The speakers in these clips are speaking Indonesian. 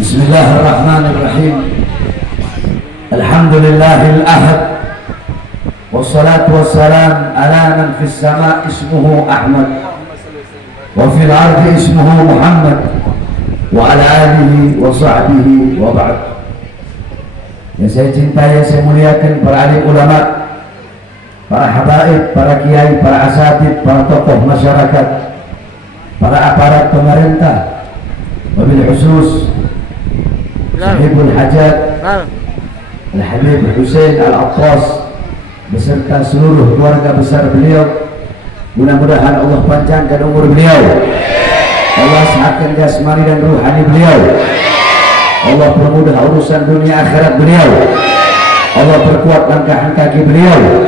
بسم الله الرحمن الرحيم. الحمد لله الأحد، والصلاة والسلام على من في السماء اسمه أحمد وفي الأرض اسمه محمد وعلى آله وصحبه وبعد. Yang saya cintai, yang saya muliakan para alim ulama, para habaib, para kiai, para asatid, para tokoh masyarakat, para aparat pemerintah, wabil khusus Sahibul Hajat Al-Habib Hussein Al-Attas beserta seluruh keluarga besar beliau. Mudah-mudahan Allah panjangkan umur beliau, Allah sehatkan jasmani dan ruhani beliau, Allah permudah urusan dunia akhirat beliau, Allah perkuat langkah kaki beliau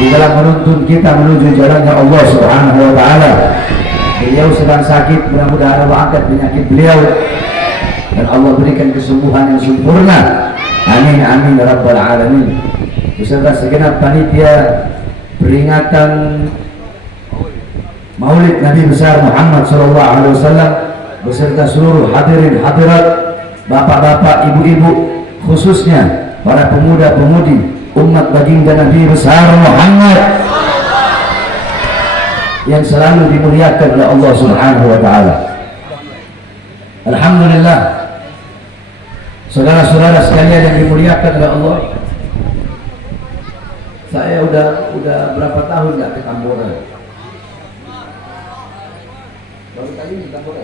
di dalam menuntun kita menuju jalannya Allah Subhanahu wa ta'ala. Beliau sedang sakit, mudah-mudahan Allah angkat penyakit beliau dan Allah berikan kesembuhan yang sempurna. Amin amin ya rabbal alamin. Beserta segenap panitia peringatan Maulid Nabi besar Muhammad sallallahu alaihi wasallam beserta seluruh hadirin hadirat, bapak-bapak, ibu-ibu, khususnya para pemuda-pemudi umat baginda Nabi besar Muhammad yang selalu dimuliakan oleh Allah Subhanahu wa taala. Alhamdulillah, saudara-saudara sekalian yang dimuliakan oleh Allah. Saya udah berapa tahun nggak ke Tambora? Baru kali ini Tambora.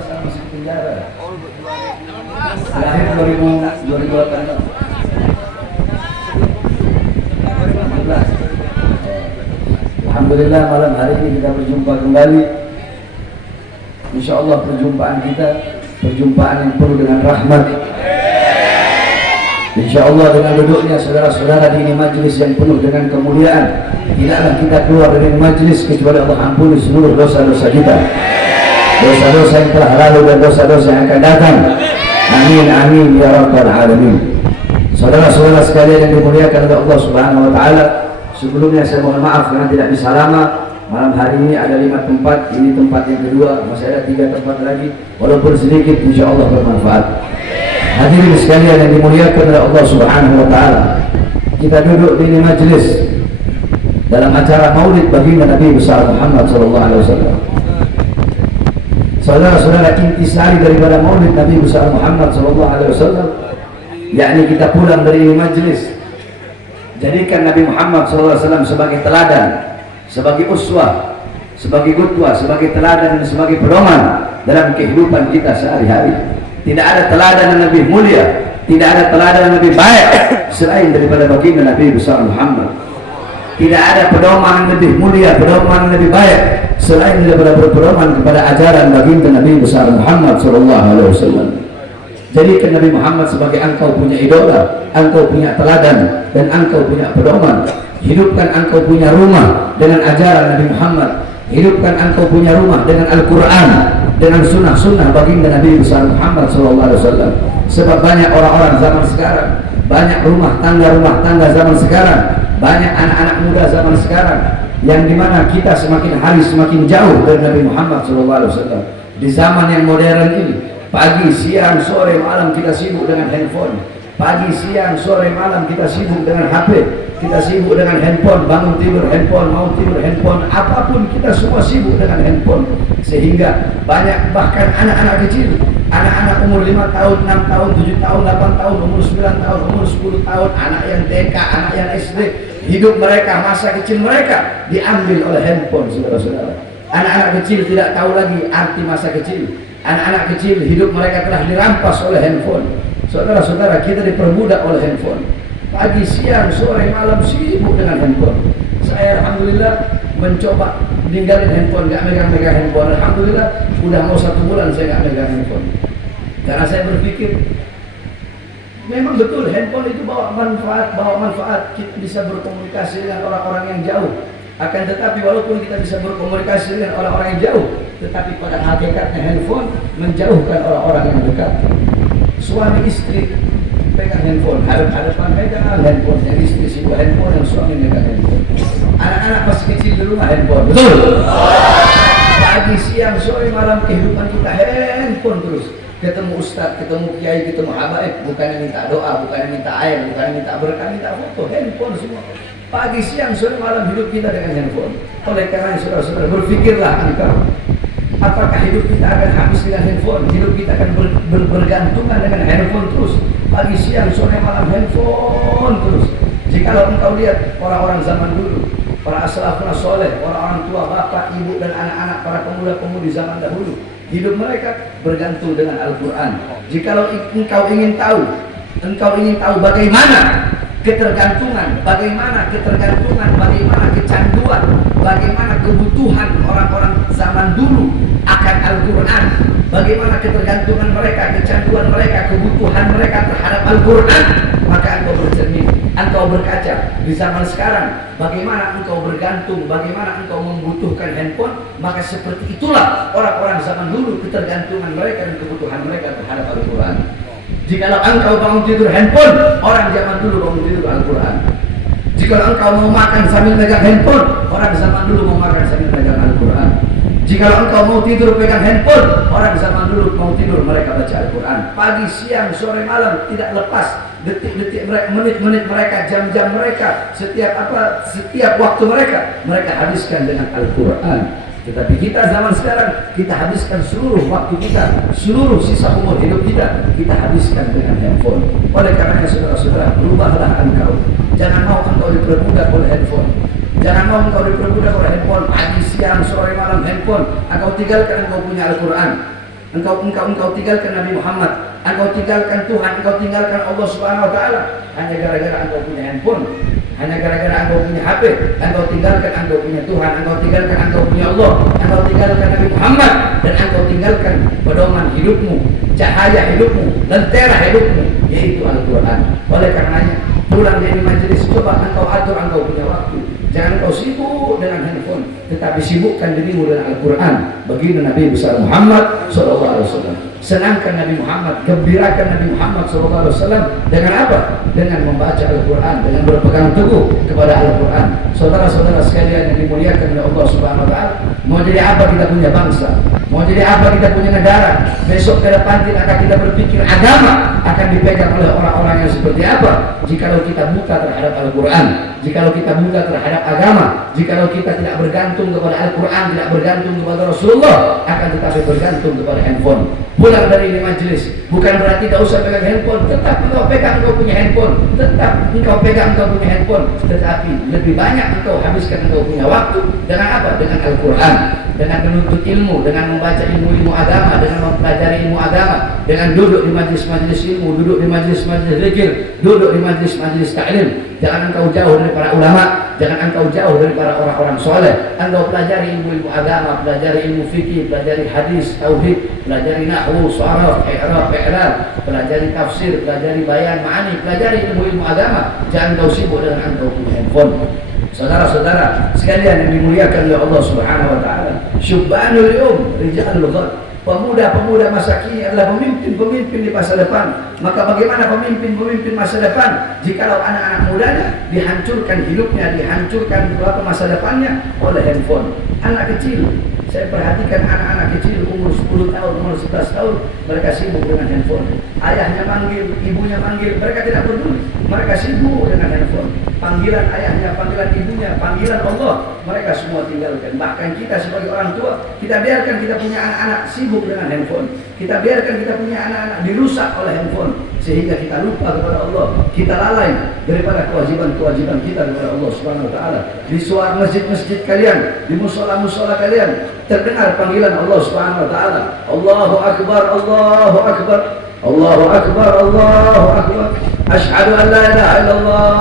Masih penjara. Lahir 2018. Alhamdulillah, malam hari ini kita berjumpa kembali. Insya Allah perjumpaan kita perjumpaan yang penuh dengan rahmat. Insya Allah dengan duduknya saudara-saudara di ini majlis yang penuh dengan kemuliaan, tidaklah kita keluar dari majlis kecuali Allah ampuni seluruh dosa-dosa kita, dosa-dosa yang telah lalu dan dosa-dosa yang akan datang. Amin amin ya rabbal alamin. Saudara-saudara sekalian yang dimuliakan oleh Allah Subhanahu wa taala, sebelumnya saya mohon maaf karena tidak bisa lama. Malam hari ini ada 5 tempat, ini tempat yang kedua, masih ada 3 tempat lagi, walaupun sedikit insya Allah bermanfaat. Hadirin sekalian yang dimuliakan oleh Allah Subhanahu wa taala, kita duduk di ini majlis dalam acara Maulid baginda Nabi besar Muhammad sallallahu alaihi wasallam. Saudara-saudara, intisari daripada Maulid Nabi besar Muhammad sallallahu alaihi wasallam, yakni kita pulang dari ini majlis, jadikan Nabi Muhammad sallallahu alaihi wasallam sebagai teladan, sebagai uswah, sebagai qudwah, sebagai teladan dan sebagai pedoman dalam kehidupan kita sehari-hari. Tidak ada teladan yang lebih mulia, tidak ada teladan yang lebih baik selain daripada baginda Nabi besar Muhammad. Tidak ada pedoman yang lebih mulia, pedoman yang lebih baik selain daripada berpedoman kepada ajaran baginda Nabi besar Muhammad sallallahu alaihi wasallam. Jadikan Nabi Muhammad sebagai engkau punya idola, engkau punya teladan, dan engkau punya pedoman. Hidupkan engkau punya rumah dengan ajaran Nabi Muhammad. Hidupkan engkau punya rumah dengan Al-Quran, dengan sunnah-sunnah baginda Nabi besar Muhammad SAW. Sebab banyak orang-orang zaman sekarang, banyak rumah tangga zaman sekarang, banyak anak-anak muda zaman sekarang, yang dimana kita semakin hari semakin jauh dari Nabi Muhammad SAW. Di zaman yang modern ini, pagi, siang, sore, malam kita sibuk dengan handphone. Pagi, siang, sore, malam kita sibuk dengan HP, kita sibuk dengan handphone, bangun tidur handphone, mau tidur handphone, apapun kita semua sibuk dengan handphone. Sehingga banyak bahkan anak-anak kecil, anak-anak umur 5 tahun, 6 tahun, 7 tahun, 8 tahun, umur 9 tahun, umur 10 tahun, anak yang TK, anak yang SD, hidup mereka, masa kecil mereka diambil oleh handphone, saudara-saudara. Anak-anak kecil tidak tahu lagi arti masa kecil. Anak-anak kecil hidup mereka telah dirampas oleh handphone. Saudara-saudara, kita diperbudak oleh handphone. Pagi, siang, sore, malam sibuk dengan handphone. Saya alhamdulillah mencoba ninggalin handphone, gak megang-megang handphone. Alhamdulillah udah mau 1 bulan saya gak megang handphone. Karena saya berpikir memang betul handphone itu bawa manfaat, kita bisa berkomunikasi dengan orang-orang yang jauh. Akan tetapi walaupun kita bisa berkomunikasi dengan orang-orang yang jauh, tetapi pada hakikatnya handphone menjauhkan orang-orang yang dekat. Suami istri pegang handphone, hadap-hadapan pegang handphone, yang istri sibuk handphone, yang suami pegang handphone. Betul? Pagi, siang, sore, malam kehidupan kita handphone terus. Ketemu ustaz, ketemu kiai, ketemu habaib, bukannya minta doa, bukannya minta air, bukannya minta berkah, minta foto, handphone semua. Pagi, siang, sore, malam hidup kita dengan handphone. Oleh karena saudara-saudara, berpikirlah engkau, apakah hidup kita akan habis dengan handphone? Hidup kita akan bergantungan dengan handphone terus. Pagi, siang, sore, malam handphone terus. Jikalau engkau lihat orang-orang zaman dulu, para as-salafun soleh, orang-orang tua, bapak, ibu dan anak-anak, para pemuda-pemudi zaman dahulu, hidup mereka bergantung dengan Al-Quran. Jikalau engkau ingin tahu bagaimana ketergantungan, bagaimana kecanduan, bagaimana kebutuhan orang-orang zaman dulu akan Al-Quran, bagaimana ketergantungan mereka, kecanduan mereka, kebutuhan mereka terhadap Al-Quran, maka engkau bercermin, engkau berkaca di zaman sekarang, bagaimana engkau bergantung, bagaimana engkau membutuhkan handphone, maka seperti itulah orang-orang zaman dulu, ketergantungan mereka dan kebutuhan mereka terhadap Al-Quran. Jikalau engkau bangun tidur handphone, orang zaman dulu bangun tidur Al-Quran. Jikalau engkau mau makan sambil pegang handphone, orang zaman dulu mau makan sambil pegang Al-Quran. Jikalau engkau mau tidur pegang handphone, orang zaman dulu mau tidur mereka baca Al-Quran. Pagi, siang, sore, malam tidak lepas detik-detik mereka, menit-menit mereka, jam-jam mereka, setiap waktu mereka habiskan dengan Al-Quran. Tetapi kita zaman sekarang, kita habiskan seluruh waktu kita, seluruh sisa umur hidup kita habiskan dengan handphone. Oleh karenanya saudara-saudara, berubahlah engkau. Jangan mau engkau diperbudak oleh handphone. Jangan mau engkau diperbudak oleh handphone. Pagi, siang, sore, malam handphone. Engkau tinggalkan engkau punya Al-Quran. Engkau tinggalkan Nabi Muhammad. Engkau tinggalkan Tuhan. Engkau tinggalkan Allah Subhanahu Wa Taala. Hanya gara-gara engkau punya handphone. Hanya gara-gara engkau punya HP, engkau tinggalkan engkau punya Tuhan, engkau tinggalkan engkau punya Allah, engkau tinggalkan Nabi Muhammad, dan engkau tinggalkan pedoman hidupmu, cahaya hidupmu, lentera hidupmu, yaitu Al-Quran. Oleh karenanya, pulang dari majelis, coba engkau atur engkau punya waktu. Jangan engkau sibuk dengan handphone, tetapi sibukkan dirimu dengan Al-Quran. Begini Nabi besar Muhammad SAW. Senangkan Nabi Muhammad, gembirakan Nabi Muhammad SAW dengan apa? Dengan membaca Al-Quran, dengan berpegang teguh kepada Al-Quran. Saudara-saudara sekalian yang dimuliakan oleh Allah Subhanahu Wa Taala, mau jadi apa kita punya bangsa? Mau jadi apa kita punya negara? Besok ke depan kita berpikir agama akan dipegang oleh orang-orang yang seperti apa? Jikalau kita buta terhadap Al-Quran, jikalau kita buta terhadap agama, jikalau kita tidak bergantung kepada Al-Quran, tidak bergantung kepada Rasulullah, akan tetapi bergantung kepada handphone. Pulang dari ini majelis, bukan berarti tidak usah pegang handphone, tetap engkau pegang engkau punya handphone, tetap engkau pegang engkau punya handphone, tetapi lebih banyak engkau habiskan engkau punya waktu dengan apa? Dengan Al-Quran, dengan menuntut ilmu, dengan membaca ilmu agama, dengan mempelajari ilmu agama, dengan duduk di majlis-majlis ilmu, duduk di majlis-majlis zikir, duduk di majlis-majlis ta'lim. Jangan engkau jauh dari para ulama, jangan engkau jauh dari para orang-orang soleh. Engkau pelajari ilmu agama, pelajari ilmu fikih, pelajari hadis, tauhid, pelajari nahwu, sharaf, i'rab, pelajari tafsir, pelajari bayan, ma'ani, pelajari ilmu agama. Jangan engkau sibuk dengan engkau punya handphone. Saudara-saudara sekalian yang dimuliakan oleh Allah Subhanahu Wa Taala, syubbanul yawm rijalul ghad. Pemuda-pemuda masa kini adalah pemimpin-pemimpin di masa depan. Maka bagaimana pemimpin-pemimpin masa depan jikalau anak-anak mudanya dihancurkan hidupnya, dihancurkan berapa masa depannya oleh handphone. Anak kecil, saya perhatikan anak-anak kecil umur 10 tahun, umur 11 tahun, mereka sibuk dengan handphone. Ayahnya manggil, ibunya manggil, mereka tidak peduli. Mereka sibuk dengan handphone. Panggilan ayahnya, panggilan ibunya, panggilan Allah, mereka semua tinggalkan. Bahkan kita sebagai orang tua, kita biarkan kita punya anak-anak sibuk dengan handphone. Kita biarkan kita punya anak-anak dirusak oleh handphone, sehingga kita lupa kepada Allah. Kita lalai daripada kewajiban-kewajiban kita kepada Allah Subhanahu Wa Taala. Di suara masjid-masjid kalian, di musola-musola kalian, terdengar panggilan Allah Subhanahu Wa Taala. Allahu Akbar, Allahu Akbar, Allahu Akbar, Allahu Akbar. Asyhadu an la ilaha illallah,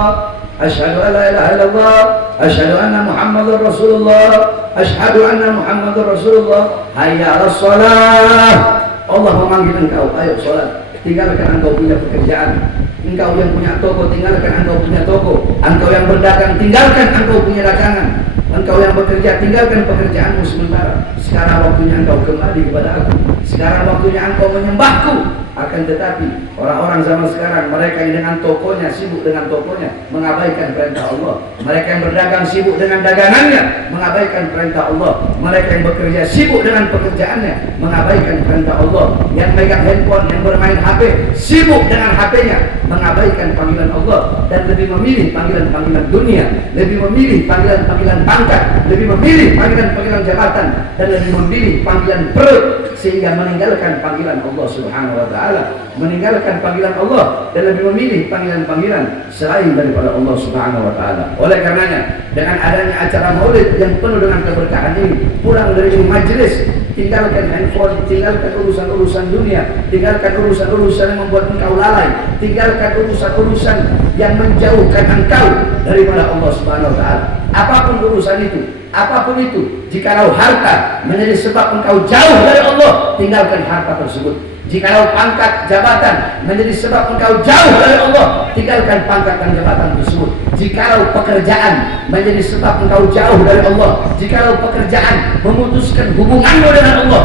asyhadu an la ilaha illallah, asyhadu anna Muhammadar Rasulullah, asyhadu anna Muhammadar Rasulullah. Hayya 'alas shalah. Allah memanggil engkau, ayo salat. Tinggalkan engkau punya pekerjaan. Engkau yang punya toko, tinggalkan engkau punya toko. Engkau yang berdagang, tinggalkan engkau punya dagangan. Engkau Engkau yang bekerja, tinggalkan pekerjaanmu sementara. Sekarang waktunya engkau kembali kepada aku. Sekarang waktunya engkau menyembahku. Akan tetapi orang-orang zaman sekarang, mereka yang dengan tokonya, sibuk dengan tokonya, mengabaikan perintah Allah. Mereka yang berdagang sibuk dengan dagangannya, mengabaikan perintah Allah. Mereka yang bekerja sibuk dengan pekerjaannya, mengabaikan perintah Allah. Yang megang handphone, yang bermain HP, sibuk dengan HP-nya, mengabaikan panggilan Allah. Dan lebih memilih panggilan-panggilan dunia, lebih memilih panggilan-panggilan pangkat, lebih memilih panggilan-panggilan jabatan, dan lebih memilih panggilan perut, sehingga meninggalkan panggilan Allah Subhanahu wa ta'ala, meninggalkan panggilan Allah, dan lebih memilih panggilan-panggilan selain daripada Allah Subhanahu wa ta'ala. Oleh karenanya, dengan adanya acara maulid yang penuh dengan keberkahan ini, pulang dari majlis, tinggalkan handphone, tinggalkan urusan-urusan dunia, tinggalkan urusan-urusan yang membuat engkau lalai, tinggalkan urusan-urusan yang menjauhkan engkau daripada Allah Subhanahu wa ta'ala. Apapun urusan itu, apapun itu, jikalau harta menjadi sebab engkau jauh dari Allah, tinggalkan harta tersebut. Jikalau pangkat jabatan menjadi sebab engkau jauh dari Allah, tinggalkan pangkat dan jabatan tersebut. Jikalau pekerjaan menjadi sebab engkau jauh dari Allah, jikalau pekerjaan memutuskan hubunganmu dengan Allah,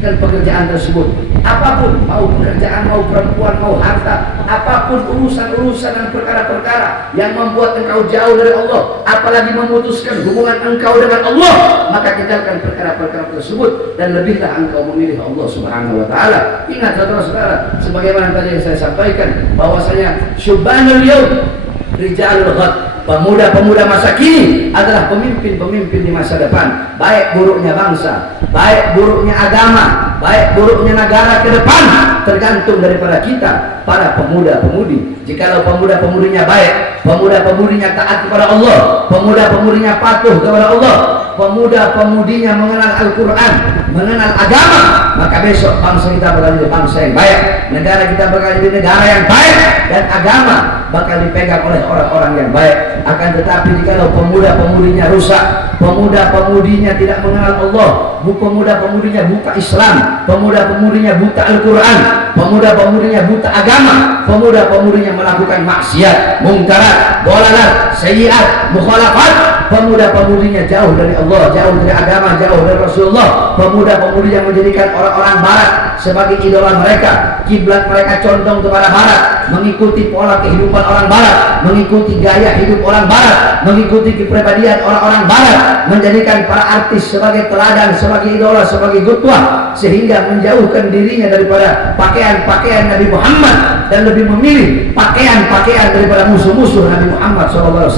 tinggalkan pekerjaan tersebut. Apapun, mau pekerjaan, mau perempuan, mau harta, apapun urusan-urusan dan perkara-perkara yang membuat engkau jauh dari Allah, apalagi memutuskan hubungan engkau dengan Allah, maka tinggalkan perkara-perkara tersebut dan lebihlah engkau memilih Allah Subhanahu wa ta'ala. Ingat saudara-saudara, sebagaimana tadi yang saya sampaikan, bahwasanya syubbanul yaum rijalul ghad, pemuda-pemuda masa kini adalah pemimpin-pemimpin di masa depan. Baik buruknya bangsa, baik buruknya agama, baik buruknya negara ke depan, tergantung daripada kita, para pemuda-pemudi. Jikalau pemuda-pemudinya baik, pemuda-pemudinya taat kepada Allah, pemuda-pemudinya patuh kepada Allah, pemuda-pemudinya mengenal Al-Quran, mengenal agama, maka besok bangsa kita bakal jadi bangsa yang baik, negara kita bakal jadi negara yang baik, dan agama bakal dipegang oleh orang-orang yang baik. Akan tetapi jikalau pemuda-pemudinya rusak, pemuda-pemudinya tidak mengenal Allah, pemuda-pemudinya buta Islam, pemuda-pemudinya buta Al-Quran, pemuda-pemudinya buta agama, pemuda-pemudinya melakukan maksiat, mungkarat, dolalat, sayyiat, mukhalafat, pemuda-pemudinya jauh dari Allah, jauh dari agama, jauh dari Rasulullah, pemuda-pemudi yang menjadikan orang-orang barat sebagai idola mereka, kiblat mereka condong kepada barat, mengikuti pola kehidupan orang barat, mengikuti gaya hidup orang barat, mengikuti kepribadian orang-orang barat, menjadikan para artis sebagai teladan, sebagai idola, sebagai qudwah, sehingga menjauhkan dirinya daripada pakaian-pakaian Nabi Muhammad dan lebih memilih pakaian-pakaian daripada musuh-musuh Nabi Muhammad SAW.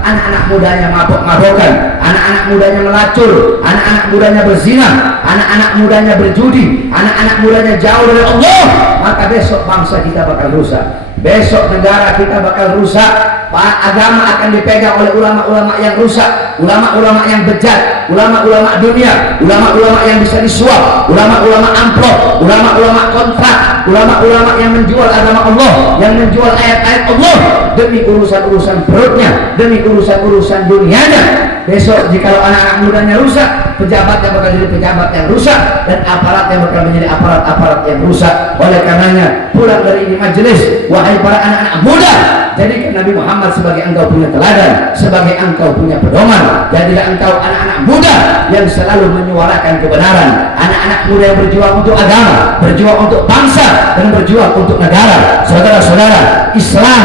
Anak-anak mudanya mabok-mabokan, anak-anak mudanya melacur, anak-anak mudanya berzina, anak-anak mudanya berjudi, anak-anak mudanya jauh dari Allah, maka besok bangsa kita bakal rusak, besok negara kita bakal rusak. Agama akan dipegang oleh ulama-ulama yang rusak, ulama-ulama yang bejat, ulama-ulama dunia, ulama-ulama yang bisa disuap, ulama-ulama amplop, ulama-ulama kontrak, ulama-ulama yang menjual agama Allah, yang menjual ayat-ayat Allah demi urusan-urusan perutnya, demi urusan-urusan dunianya. Besok jika anak-anak mudanya rusak, pejabatnya bakal jadi pejabat yang rusak, dan aparatnya bakal menjadi aparat-aparat yang rusak. Oleh karenanya, pulang dari ini majelis, wahai para anak-anak muda, jadikan Nabi Muhammad sebagai engkau punya teladan, sebagai engkau punya pedoman. Jadilah engkau anak-anak muda yang selalu menyuarakan kebenaran, anak-anak muda yang berjuang untuk agama, berjuang untuk bangsa, dan berjuang untuk negara. Saudara-saudara, Islam,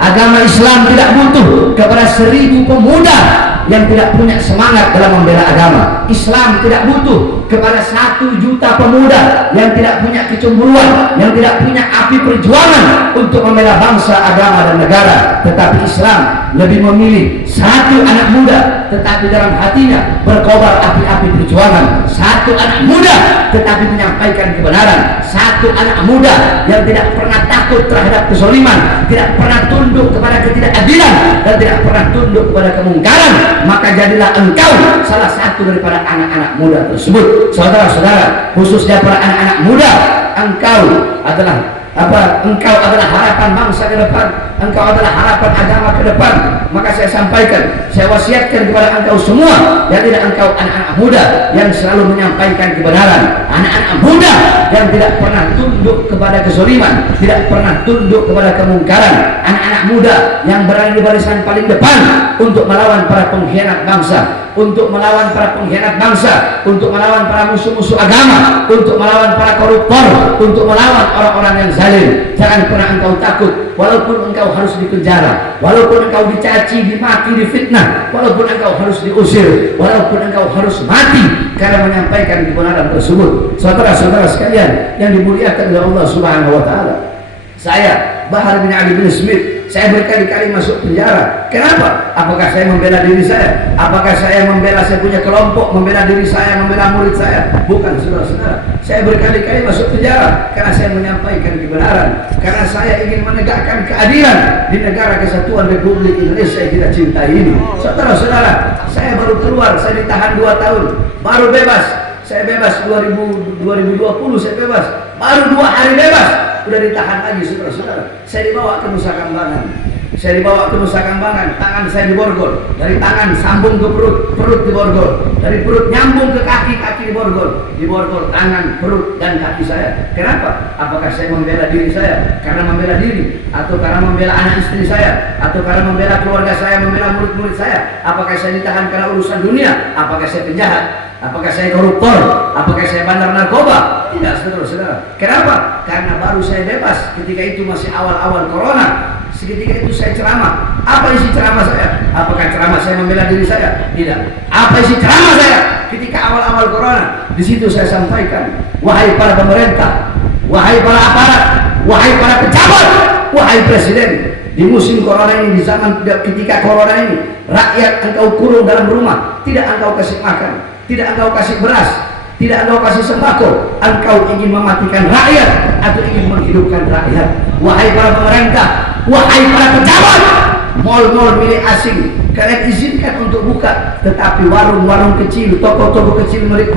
agama Islam tidak butuh kepada 1000 pemuda yang tidak punya semangat dalam membela agama. Islam tidak butuh kepada 1 juta pemuda yang tidak punya kecemburuan, yang tidak punya api perjuangan untuk membela bangsa, agama, dan negara. Tetapi Islam lebih memilih 1 anak muda tetapi dalam hatinya berkobar api-api perjuangan, 1 anak muda tetapi menyampaikan kebenaran, 1 anak muda yang tidak pernah takut terhadap kezaliman, tidak pernah tunduk kepada ketidakadilan, dan tidak pernah tunduk kepada kemungkaran. Maka jadilah engkau salah satu daripada anak-anak muda tersebut. Saudara-saudara, khususnya para anak-anak muda, engkau adalah engkau adalah harapan bangsa ke depan, engkau adalah harapan agama ke depan. Maka saya sampaikan, saya wasiatkan kepada engkau semua, jadilah engkau anak-anak muda yang selalu menyampaikan kebenaran, anak-anak muda yang tidak pernah tunduk kepada kezaliman, tidak pernah tunduk kepada kemungkaran, anak-anak muda yang berada di barisan paling depan untuk melawan para pengkhianat bangsa, untuk melawan para pengkhianat bangsa, untuk melawan para musuh-musuh agama, untuk melawan para koruptor, untuk melawan orang-orang yang zalim. Jangan pernah engkau takut, walaupun engkau harus dipenjara, walaupun engkau dicaci, dimaki, difitnah, walaupun engkau harus diusir, walaupun engkau harus mati karena menyampaikan kebenaran tersebut. Saudara-saudara sekalian yang dimuliakan oleh Allah Subhanahu wa taala, saya Bahar bin Ali bin Smith, saya berkali-kali masuk penjara. Kenapa? Apakah saya membela diri saya? Apakah saya membela saya punya kelompok, membela diri saya, membela murid saya? Bukan, saudara-saudara. Saya berkali-kali masuk penjara karena saya menyampaikan kebenaran, karena saya ingin menegakkan keadilan di negara kesatuan Republik Indonesia yang kita cintai ini. Saudara-saudara, saya baru keluar, saya ditahan 2 tahun, baru bebas. Saya bebas 2020, saya bebas. Baru 2 hari bebas, udah ditahan lagi, saudara-saudara. Saya dibawa ke Nusa Kambangan. Saya dibawa ke Nusa Kambangan, tangan saya diborgol. Dari tangan sambung ke perut, perut diborgol. Dari perut nyambung ke kaki, kaki diborgol. Diborgol tangan, perut, dan kaki saya. Kenapa? Apakah saya membela diri saya karena membela diri, atau karena membela anak istri saya, atau karena membela keluarga saya, membela murid-murid saya? Apakah saya ditahan karena urusan dunia? Apakah saya penjahat? Apakah saya koruptor? Apakah saya bandar narkoba? Tidak, saudara-saudara. Kenapa? Karena baru saya bebas. Ketika itu masih awal-awal corona. Seketika itu saya ceramah. Apa isi ceramah saya? Apakah ceramah saya membela diri saya? Tidak. Apa isi ceramah saya? Ketika awal-awal corona, di situ saya sampaikan, wahai para pemerintah, wahai para aparat, wahai para pejabat, wahai presiden, di musim corona ini, di zaman ketika corona ini, rakyat engkau kurung dalam rumah, tidak engkau kasih makan, tidak engkau kasih beras, tidak engkau kasih sembako. Engkau ingin mematikan rakyat atau ingin menghidupkan rakyat? Wahai para pemerintah, wahai para pejabat, mal-mal milik asing kalian izinkan untuk buka, tetapi warung-warung kecil, toko-toko kecil milik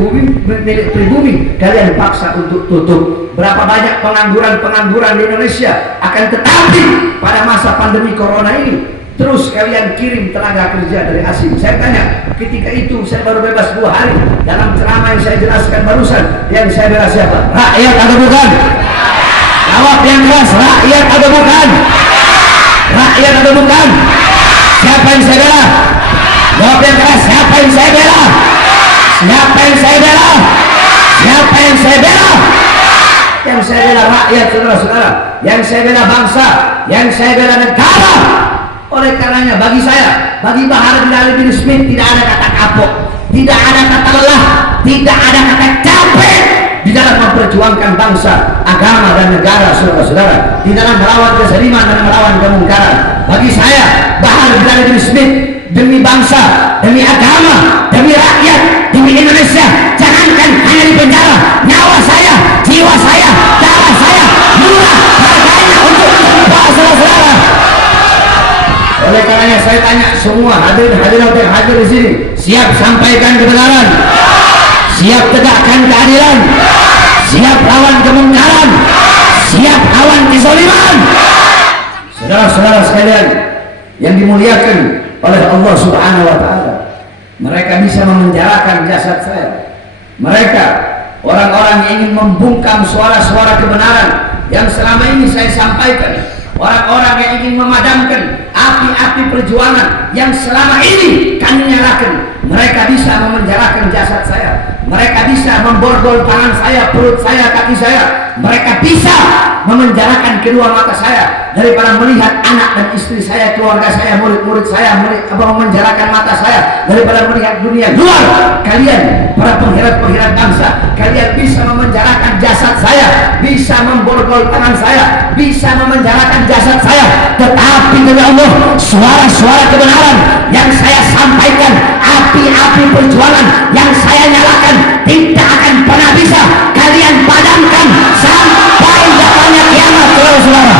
pribumi kalian paksa untuk tutup. Berapa banyak pengangguran di Indonesia? Akan tetapi pada masa pandemi corona ini terus kalian kirim tenaga kerja dari asing. Saya tanya, ketika itu saya baru bebas 2 hari. Dalam ceramah yang saya jelaskan barusan, yang saya bela siapa? Rakyat atau bukan? Jawab yang keras, rakyat atau bukan? Rakyat atau bukan? Siapa yang saya bela? Jawab yang keras, siapa yang saya bela? Siapa yang saya bela? Siapa yang saya bela? Yang saya bela rakyat, saudara-saudara. Yang saya bela bangsa, yang saya bela negara. Oleh karenanya bagi saya, bagi Bahar bin Ali bin Smith, tidak ada kata kapok, tidak ada kata lelah, tidak ada kata capek di dalam memperjuangkan bangsa, agama, dan negara, saudara-saudara, di dalam melawan kezaliman dan melawan kemungkaran. Bagi saya, Bahar bin Ali bin Smith, demi bangsa, demi agama, demi rakyat, demi Indonesia, jangankan hanya di penjara, nyawa saya, jiwa saya, darah saya murah harganya untuk saudara-saudara. Oleh karenanya saya tanya semua hadirin yang hadir di sini, siap sampaikan kebenaran, siap tegakkan keadilan, siap lawan kemungkaran, siap lawan kezaliman? Saudara-saudara sekalian yang dimuliakan oleh Allah Subhanahu wa taala, mereka bisa memenjarakan jasad saya. Mereka orang-orang yang ingin membungkam suara-suara kebenaran yang selama ini saya sampaikan. Orang-orang yang ingin memadamkan api-api perjuangan yang selama ini kami nyalakan, mereka bisa memenjarakan jasad saya, mereka bisa memborgol tangan saya, perut saya, kaki saya, mereka bisa memenjarakan kedua mata saya daripada melihat anak dan istri saya, keluarga saya, murid-murid saya, memenjarakan mata saya daripada melihat dunia luar. Kalian para pengkhianat bangsa, kalian bisa memenjarakan jasad saya, bisa memborgol tangan saya, bisa memenjarakan jasad saya, tetapi demi Allah, suara-suara kebenaran yang saya sampaikan, api-api perjuangan yang saya nyalakan, tidak akan pernah bisa kalian padamkan sampai datangnya kiamat, saudara-saudara.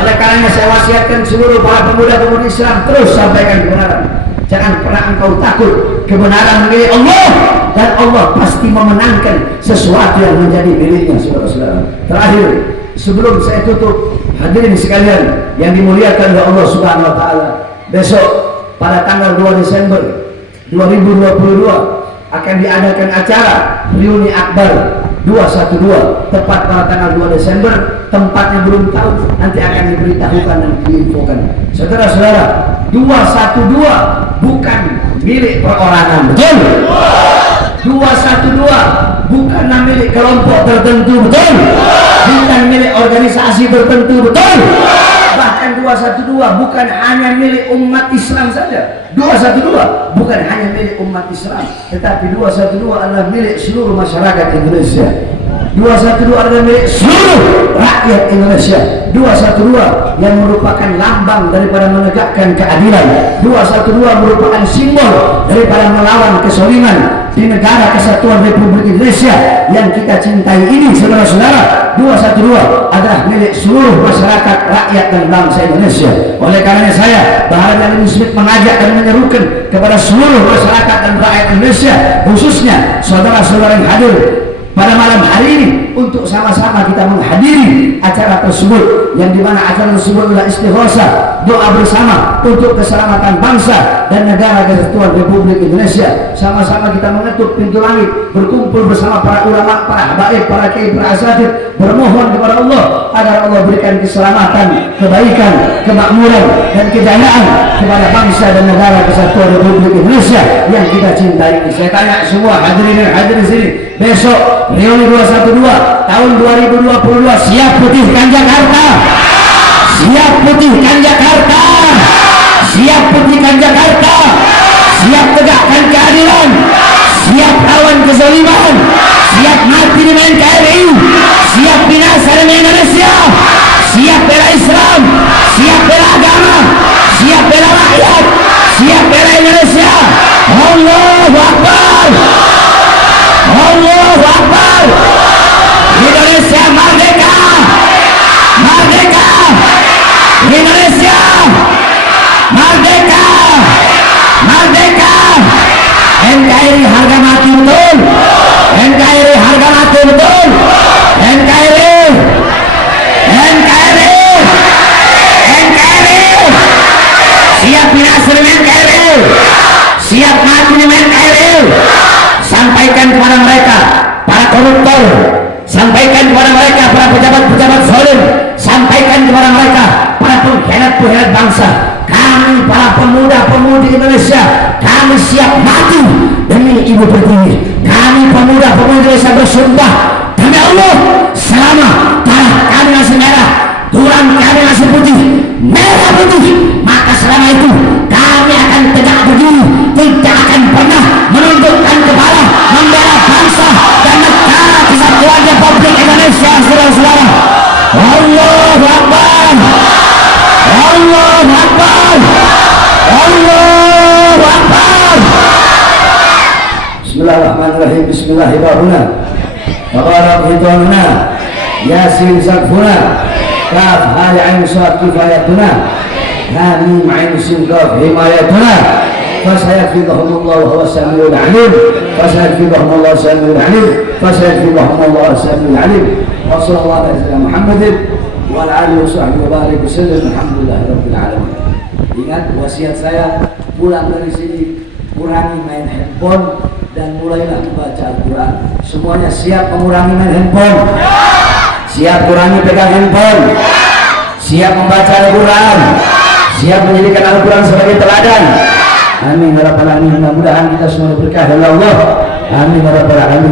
Oleh karenanya saya wasiatkan seluruh para pemuda-pemudi Islam, terus sampaikan kebenaran. Jangan pernah engkau takut, kebenaran milik Allah, dan Allah pasti memenangkan sesuatu yang menjadi miliknya, saudara-saudara. Terakhir, sebelum saya tutup, hadirin sekalian yang dimuliakan oleh Allah Subhanahu wa taala, besok pada tanggal 2 Desember 2022 akan diadakan acara reuni akbar 212, tepat pada tanggal 2 Desember. Tempatnya belum tahu, nanti akan diberitahukan dan diinfokan. Saudara-saudara, 212 bukan bukan milik perorangan, betul? 212 bukanlah milik kelompok tertentu, betul? Bukan milik organisasi tertentu, betul? Bahkan 212 bukan hanya milik umat Islam saja. 212 bukan hanya milik umat Islam, tetapi 212 adalah milik seluruh masyarakat Indonesia. 212 adalah milik seluruh rakyat Indonesia. 212 yang merupakan lambang daripada menegakkan keadilan. 212 merupakan simbol daripada melawan kezaliman di negara kesatuan Republik Indonesia yang kita cintai ini, saudara-saudara. 212 adalah milik seluruh masyarakat, rakyat dan bangsa Indonesia. Oleh karenanya saya, Baharudin Alimin Smith, mengajak dan menyerukan kepada seluruh masyarakat dan rakyat Indonesia, khususnya saudara-saudara yang hadir pada malam hari ini, untuk sama-sama kita menghadiri acara tersebut, yang dimana acara tersebut adalah istighosah, doa bersama untuk keselamatan bangsa dan negara kesatuan Republik Indonesia. Sama-sama kita mengetuk pintu langit, berkumpul bersama para ulama, para habaib, para kiai, para asatidz, bermohon kepada Allah agar Allah berikan keselamatan, kebaikan, kemakmuran dan kejayaan kepada bangsa dan negara kesatuan Republik Indonesia yang kita cintai ini. Saya tanya semua hadirin dan hadirin sini, besok reuni 212 tahun 2022 siap putihkan Jakarta? Siap putihkan Jakarta? Siap putihkan Jakarta? Siap tegakkan keadilan? Siap lawan kezaliman? Siap mati di NKRI? Siap binasa demi Indonesia? Siap bela Islam? Siap bela agama? Siap bela rakyat? Siap bela Indonesia? Allahu Akbar! Allahu Akbar! Indonesia merdeka! Merdeka! Indonesia merdeka! Merdeka! NKRI harga mati, betul? NKRI harga mati, betul? NKRI! NKRI! NKRI! Siap binasa dengan NKRI! Siap mati dengan NKRI! Sampaikan kepada mereka para koruptor, sampaikan kepada mereka para pejabat-pejabat zalim, sampaikan kepada mereka para pengkhianat-pengkhianat bangsa, kami para pemuda-pemudi Indonesia, kami siap mati demi Ibu Pertiwi. Kami pemuda-pemudi Indonesia bersumpah demi Allah, selama tanah kami masih merah, tulang kami masih putih, merah putih, maka selama itu kami akan tegak berdiri, tidak akan pernah menundukkan kepala, membela bangsa dan negara kesatuan Republik Indonesia, saudara-saudara. Allahu Akbar! Allahu Akbar! Allahu Akbar! Bismillahirrahmanirrahim. Bismillahirrahmanirrahim. Tabarak hidwanuna, Yasin zakfuna, Kaf hal ain suat kifayatuna, Hamim ain sin kaf himayatuna. فسيكفيهم الله وهو السميع العليم فسيكفيهم الله السميع العليم فسيكفيهم الله السميع العليم وصلى الله على سيدنا محمد وعلى آله وصحبه وبارك وسلم الحمدلله رب العالمين. Ingat wasiat saya, pulang dari sini kurangi main handphone dan mulailah membaca Al-Quran. Semuanya siap mengurangi main handphone? Siap kurangi pegang handphone? Siap membaca Al-Quran? Siap menjadikan Al-Quran sebagai teladan? Amin ya rabbal alamin. Mudah-mudahan kita semua berkah dari Allah. Amin ya rabbal alamin.